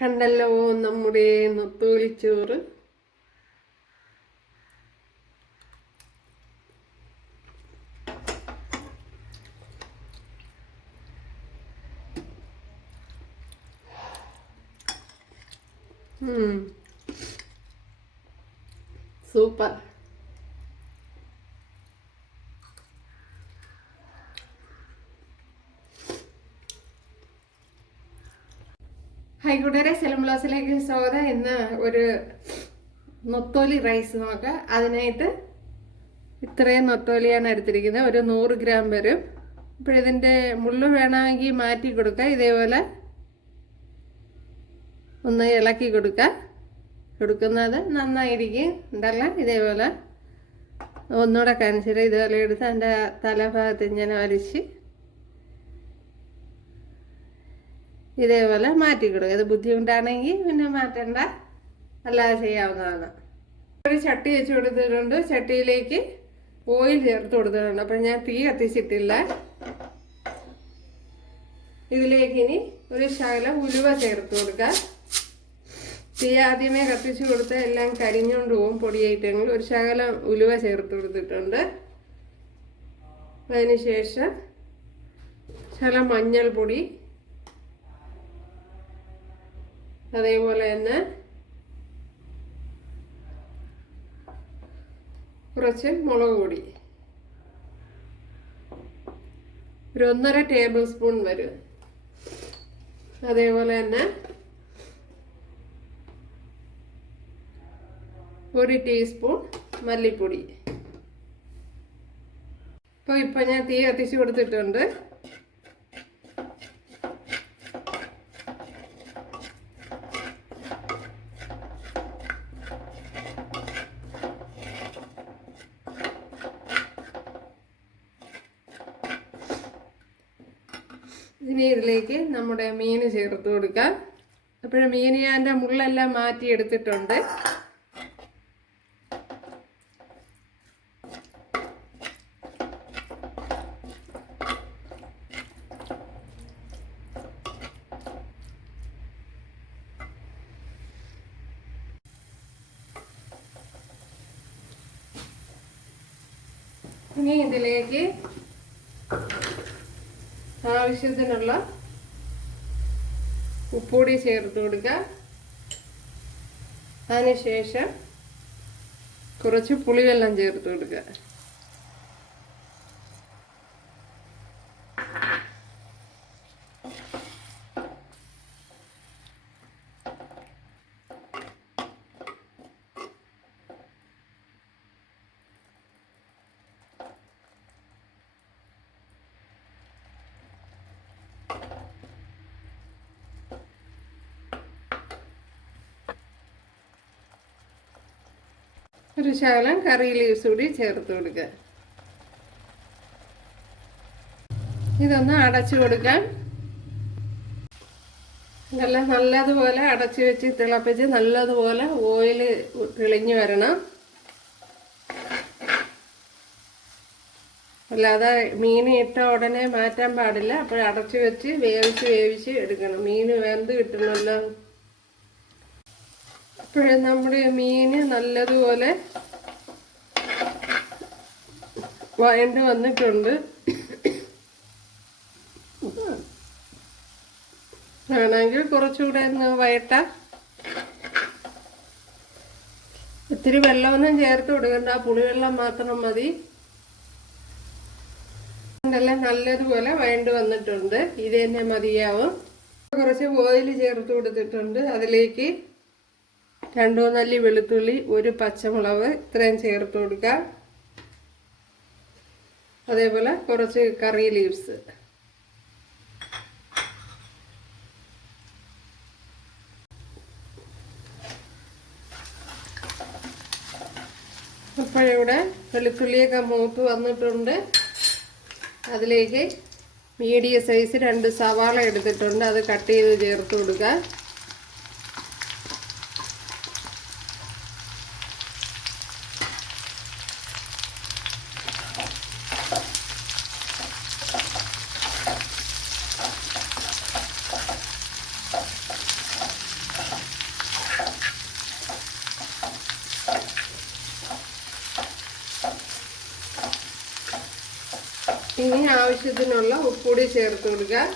കണ്ടല്ലോ നമ്മുടെ നൊത്തോലിച്ചോറ്. Super. Hi കൂട്ടുകാരെ, സെലം ബ്ലോസിലേക്ക് സ്വാഗതം. ഇന്ന് ഒരു നൊത്തോലി റൈസ് നോക്കാം. അതിനായിട്ട് ഇത്രയും നൊത്തോലിയാണ് എടുത്തിരിക്കുന്നത്. ഒരു 100 ഗ്രാം വരും. അപ്പോൾ ഇതിൻ്റെ മുള്ളു വേണമെങ്കിൽ മാറ്റി കൊടുക്കുക. ഇതേപോലെ ഒന്ന് ഇളക്കി കൊടുക്കുന്നത് നന്നായിരിക്കും. ഉണ്ടല്ലോ, ഇതേപോലെ ഒന്നുകൂടെ കാണിച്ചിട്ട് ഇതേപോലെ എടുത്ത് അതിൻ്റെ തലഭാഗത്ത് ഇങ്ങനെ വലിച്ച് ഇതേപോലെ മാറ്റി കൊടുക്കുക. ഇത് ബുദ്ധിമുട്ടാണെങ്കിൽ പിന്നെ മാറ്റണ്ട, അല്ലാതെ ചെയ്യാവുന്നതാണ്. ഒരു ചട്ടി വെച്ച് കൊടുത്തിട്ടുണ്ട്. ചട്ടിയിലേക്ക് ഓയിൽ ചേർത്ത് കൊടുത്തിട്ടുണ്ട്. അപ്പം ഞാൻ തീ കത്തിച്ചിട്ടില്ല. ഇതിലേക്ക് ഇനി ഒരു ശകലം ഉലുവ ചേർത്ത് കൊടുക്കുക. തീ ആദ്യമേ കത്തിച്ച് കൊടുത്ത് എല്ലാം കരിഞ്ഞുകൊണ്ട് പോകും പൊടിയായിട്ടെങ്കിൽ. ഒരു ശകലം ഉലുവ ചേർത്ത് കൊടുത്തിട്ടുണ്ട്. അതിനുശേഷം ശകലം മഞ്ഞൾപ്പൊടി, അതേപോലെ തന്നെ കുറച്ച് മുളക് പൊടി, ഒരു 1.5 ടേബിൾ സ്പൂൺ വരും. അതേപോലെ തന്നെ 1 ടീസ്പൂൺ മല്ലിപ്പൊടി. ഇപ്പോൾ ഞാൻ തീ കത്തിച്ച് കൊടുത്തിട്ടുണ്ട്. ഇനി ഇതിലേക്ക് നമ്മുടെ മീൻ ചേർത്ത് കൊടുക്കാം. അപ്പോൾ മീൻ ഞാൻ എൻ്റെ മുള്ളെല്ലാം മാറ്റി എടുത്തിട്ടുണ്ട്. ഇനി ഇതിലേക്ക് ആവശ്യത്തിനുള്ള ഉപ്പുപൊടി ചേർത്ത് കൊടുക്കുക. അതിനുശേഷം കുറച്ച് പുളിവെള്ളം ചേർത്ത് കൊടുക്കുക. ഒരു ശകലം കറി ലീവ്സ് കൂടി ചേർത്ത് കൊടുക്കുക. ഇതൊന്ന് അടച്ചു കൊടുക്കാം. ഇതെല്ലാം നല്ലതുപോലെ അടച്ചു വെച്ച് തിളപ്പിച്ച് നല്ലതുപോലെ ഓയിൽ തെളിഞ്ഞു വരണം. അല്ലാതെ മീൻ ഇട്ട ഉടനെ മാറ്റാൻ പാടില്ല. അപ്പോൾ അടച്ചു വെച്ച് വേവിച്ച് എടുക്കണം. മീൻ വെന്ത് കിട്ടണമല്ലോ. ഇപ്പോഴും നമ്മുടെ മീൻ നല്ലതുപോലെ വഴണ്ട് വന്നിട്ടുണ്ട്. വേണമെങ്കിൽ കുറച്ചുകൂടെ ഒന്ന് വഴട്ടാം. ഇത്തിരി വെള്ളമൊന്നും ചേർത്ത് കൊടുക്കണ്ട, പുളിവെള്ളം മാത്രം മതി. ഇതെല്ലാം നല്ലതുപോലെ വഴണ്ട് വന്നിട്ടുണ്ട്. ഇത് തന്നെ മതിയാവും. കുറച്ച് ഓയിൽ ചേർത്ത് കൊടുത്തിട്ടുണ്ട്. അതിലേക്ക് 2 അല്ലി വെളുത്തുള്ളി, 1 പച്ചമുളക് ഇത്രയും ചേർത്ത് കൊടുക്കാം. അതേപോലെ കുറച്ച് കറി ലീവ്സ്. ഇപ്പോഴിവിടെ വെളുത്തുള്ളിയൊക്കെ മൂത്ത് വന്നിട്ടുണ്ട്. അതിലേക്ക് മീഡിയം സൈസ് 2 സവാള എടുത്തിട്ടുണ്ട്. അത് കട്ട് ചെയ്ത് ചേർത്ത് കൊടുക്കുക. ഇനി ആവശ്യത്തിനുള്ള ഉപ്പുകൂടി ചേർത്ത് കൊടുക്കുക.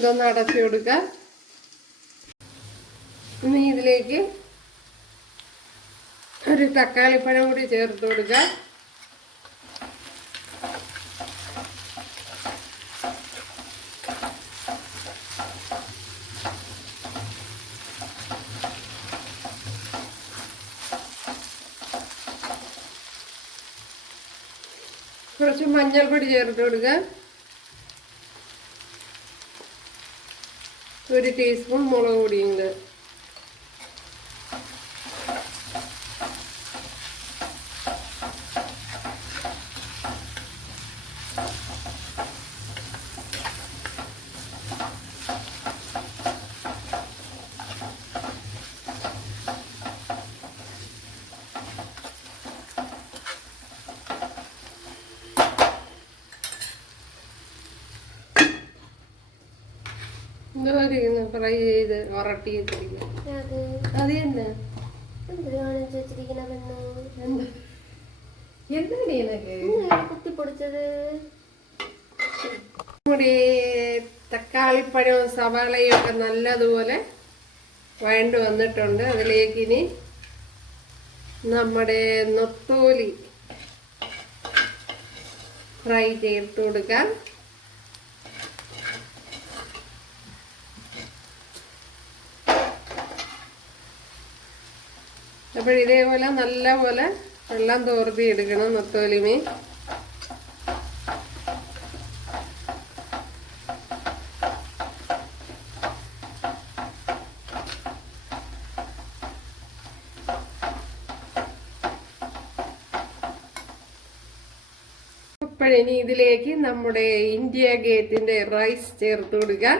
ഇതൊന്ന് അടച്ചു കൊടുക്കുക. ഇനി ഇതിലേക്ക് ഒരു തക്കാളിപ്പഴം കൂടി ചേർത്ത് കൊടുക്കുക. കുറച്ച് മഞ്ഞൾപ്പൊടി ചേർത്ത് കൊടുക്കുക. 1 ടീസ്പൂൺ മുളക് പൊടിയുണ്ട്. ഫ്രൈ ചെയ്ത് വറട്ടി അത് തന്നെ കുത്തിപ്പൊടിച്ചത്. നമ്മുടെ തക്കാളിപ്പഴവും സവാളയും ഒക്കെ നല്ലതുപോലെ വഴണ്ട് വന്നിട്ടുണ്ട്. അതിലേക്ക് ഇനി നമ്മുടെ നൊത്തോലി ഫ്രൈ ചേർത്ത് കൊടുക്കാം. അപ്പോൾ ഇതേപോലെ നല്ലപോലെ വെള്ളം തോർത്തി എടുക്കണം നൊത്തോലി മീൻ. അപ്പോഴിനി ഇതിലേക്ക് നമ്മുടെ ഇന്ത്യ ഗേറ്റിന്റെ റൈസ് ചേർത്ത് കൊടുക്കുക.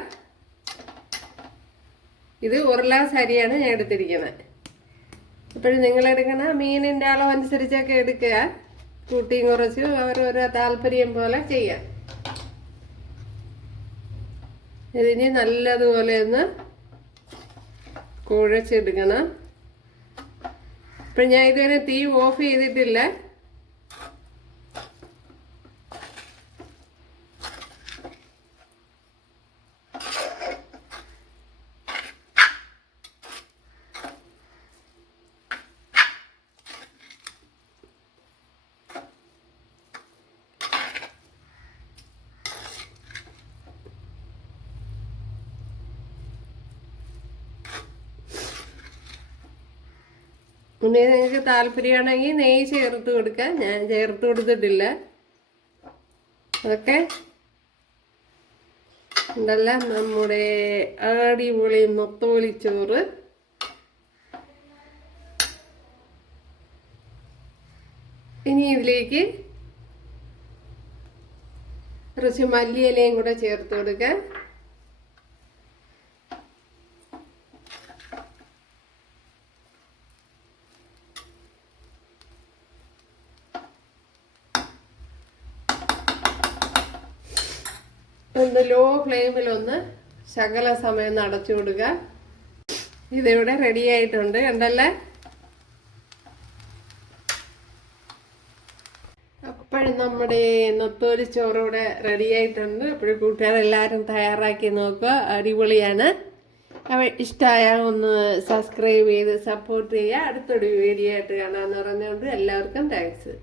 ഇത് 1 ഗ്ലാസ് അരിയാണ് ഞാൻ എടുത്തിരിക്കുന്നത്. അപ്പോഴും നിങ്ങളെടുക്കണ മീനിൻ്റെ അളവനുസരിച്ചൊക്കെ എടുക്കുക. കൂട്ടിയും കുറച്ചും അവരോരോ താല്പര്യം പോലെ ചെയ്യാം. ഇതിന് നല്ലതുപോലെ ഒന്ന് കുഴച്ചെടുക്കണം. ഇപ്പം ഞാൻ ഇതുവരെ തീ ഓഫ് ചെയ്തിട്ടില്ല. പിന്നെ നിങ്ങൾക്ക് താല്പര്യമാണെങ്കിൽ നെയ്യ് ചേർത്ത് കൊടുക്കാം. ഞാൻ ചേർത്ത് കൊടുത്തിട്ടില്ല. അതൊക്കെ ഉണ്ടല്ല നമ്മുടെ അടിപൊളി നൊത്തോലി ചോറ്. ഇനി ഇതിലേക്ക് കുറച്ച് മല്ലിയിലയും കൂടെ ചേർത്ത് കൊടുക്കാം. ഒന്ന് ലോ ഫ്ലെയിമിലൊന്ന് ശകല സമയം അടച്ചു കൊടുക്കുക. ഇതിവിടെ റെഡി ആയിട്ടുണ്ട്, കണ്ടല്ലേ. അപ്പോഴും നമ്മുടെ നൊത്തോലി ചോറ് ഇവിടെ റെഡി ആയിട്ടുണ്ട്. അപ്പോഴും കൂട്ടുകാരെല്ലാവരും തയ്യാറാക്കി നോക്കുക, അടിപൊളിയാണ്. അപ്പോൾ ഇഷ്ടമായാൽ ഒന്ന് സബ്സ്ക്രൈബ് ചെയ്ത് സപ്പോർട്ട് ചെയ്യുക. അടുത്തൊരു വീഡിയോ ആയിട്ട് കാണാമെന്ന് പറഞ്ഞുകൊണ്ട് എല്ലാവർക്കും താങ്ക്സ്.